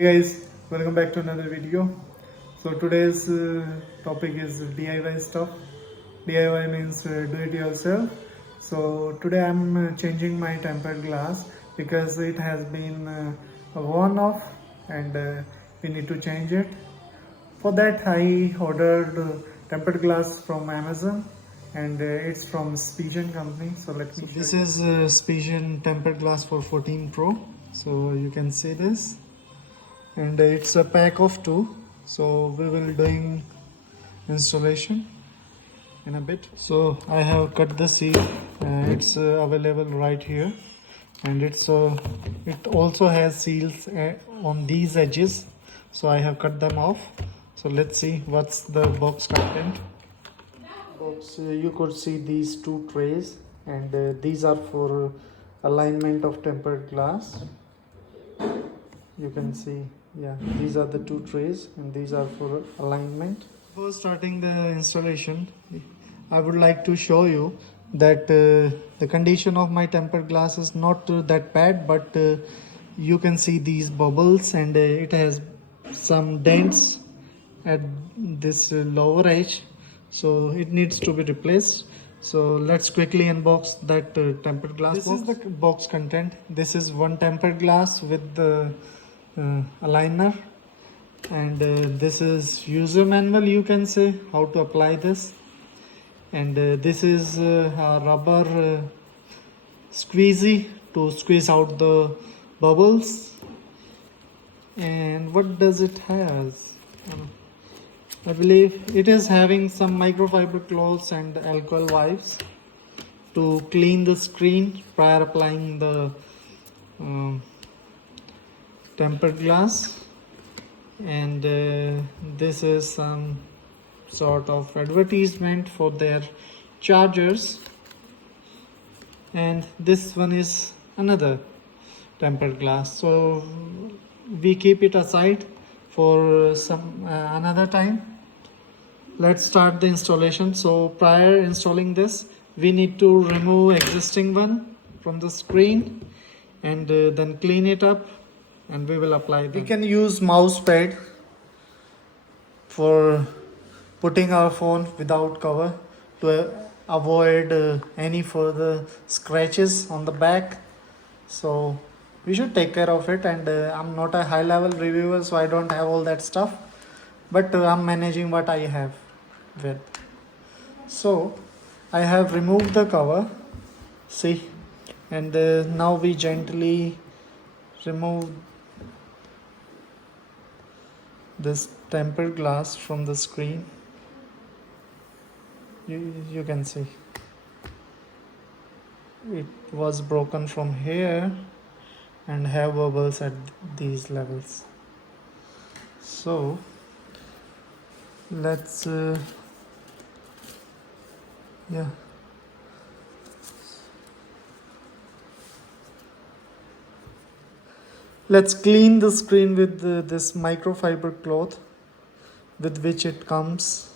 Hey guys, welcome back to another video. So today's topic is DIY stuff. DIY means do it yourself. So today I'm changing my tempered glass because it has been worn off and we need to change it. For that I ordered tempered glass from Amazon and it's from Spigen company. So let me show this you. Is Spigen tempered glass for 14 Pro. So you can see this, and it's a pack of two, so we will doing installation in a bit. So I have cut the seal. It's available right here, and it also has seals on these edges, so I have cut them off. So let's see what's the box content. Box, you could see these two trays, and these are for alignment of tempered glass. You can see, yeah, these are the two trays and these are for alignment. Before starting the installation, I would like to show you that the condition of my tempered glass is not that bad, but you can see these bubbles, and it has some dents at this lower edge, so it needs to be replaced. So let's quickly unbox that tempered glass. This is the box content. This is one tempered glass with the aligner, and this is user manual, you can say, how to apply this. And this is a rubber squeezy to squeeze out the bubbles. And what does it has? I believe it is having some microfiber cloths and alcohol wipes to clean the screen prior applying the tempered glass. And this is some sort of advertisement for their chargers, and this one is another tempered glass, so we keep it aside for some another time. Let's start the installation. So prior installing this, we need to remove existing one from the screen and then clean it up, and we will apply them. We can use mouse pad for putting our phone without cover to avoid any further scratches on the back. So we should take care of it, and I'm not a high level reviewer, so I don't have all that stuff, but I'm managing what I have with. So I have removed the cover, see, and now we gently remove this tempered glass from the screen. You can see it was broken from here and have bubbles at these levels. So let's let's clean the screen with this microfiber cloth with which it comes,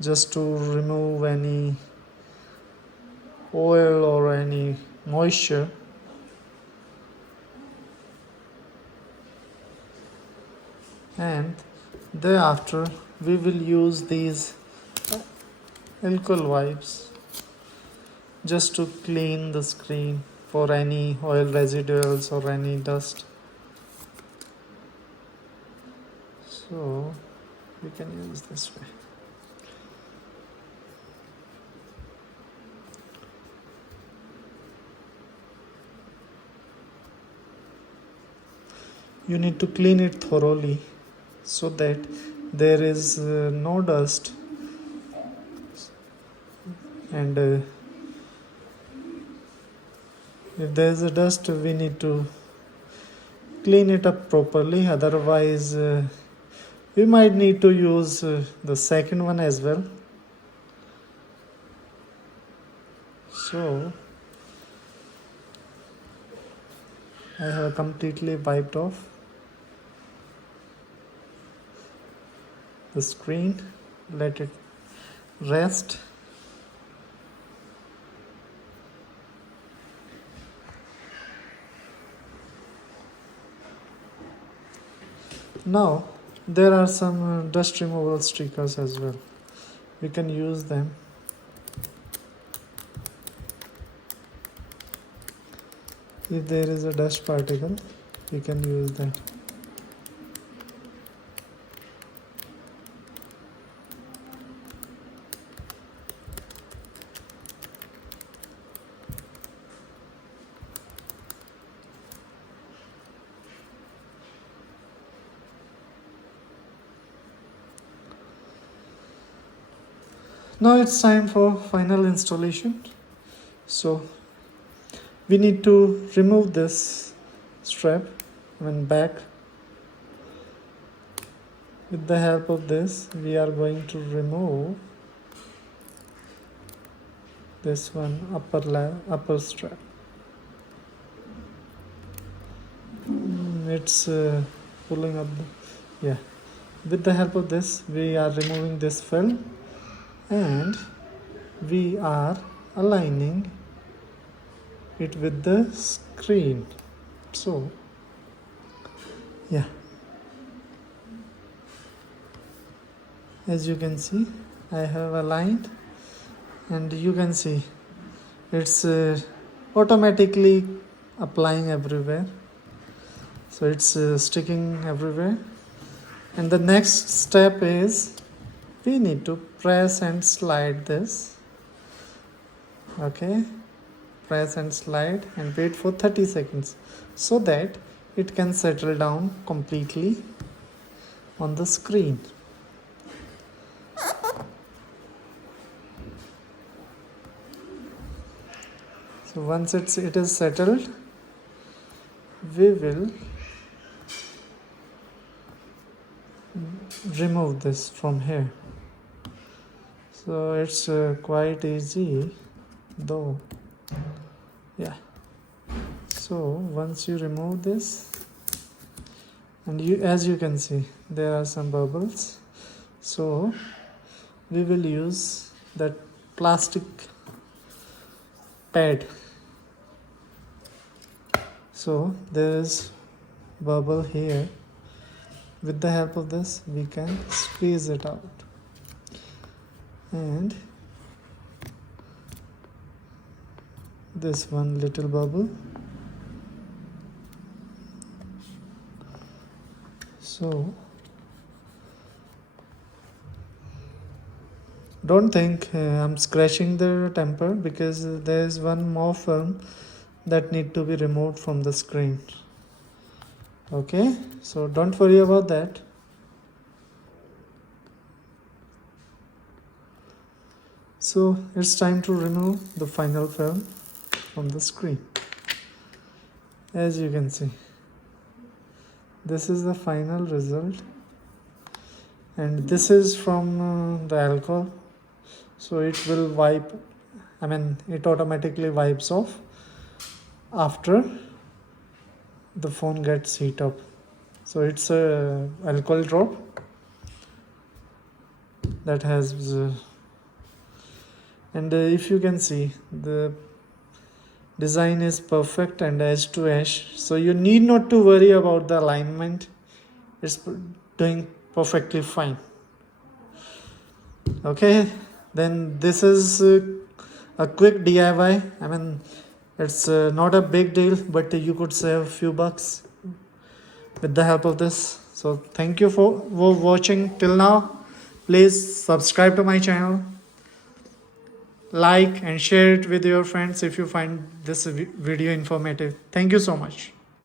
just to remove any oil or any moisture. And thereafter we will use these alcohol wipes just to clean the screen for any oil residuals or any dust. So we can use this way. You need to clean it thoroughly so that there is no dust, and if there is a dust, we need to clean it up properly. Otherwise we might need to use the second one as well. So I have completely wiped off the screen. Let it rest. Now there are some dust removal stickers as well. We can use them. If there is a dust particle, we can use that. Now it's time for final installation. So we need to remove this strap, back. With the help of this, we are going to remove this one upper strap. It's pulling up. Yeah. With the help of this, we are removing this film and we are aligning it with the screen. So yeah, as you can see, I have aligned, and you can see it's automatically applying everywhere. So it's sticking everywhere. And the next step is we need to press and slide this. Okay, press and slide and wait for 30 seconds so that it can settle down completely on the screen. So once it is settled, we will remove this from here. So it's quite easy though. Yeah. So once you remove this, and as you can see, there are some bubbles. So we will use that plastic pad. So there is bubble here. With the help of this, we can squeeze it out. And this one little bubble. So don't think I'm scratching the temper, because there is one more film that need to be removed from the screen. Okay, so don't worry about that. So it's time to remove the final film from the screen. As you can see, this is the final result, and this is from the alcohol. So it will wipe, it automatically wipes off after the phone gets heat up. So it's a alcohol drop that has and if you can see, the design is perfect and edge to edge, so you need not to worry about the alignment. It's doing perfectly fine. Okay, then this is a quick DIY. It's not a big deal, but you could save a few bucks with the help of this. So thank you for watching till now. Please subscribe to my channel, like and share it with your friends if you find this video informative. Thank you so much.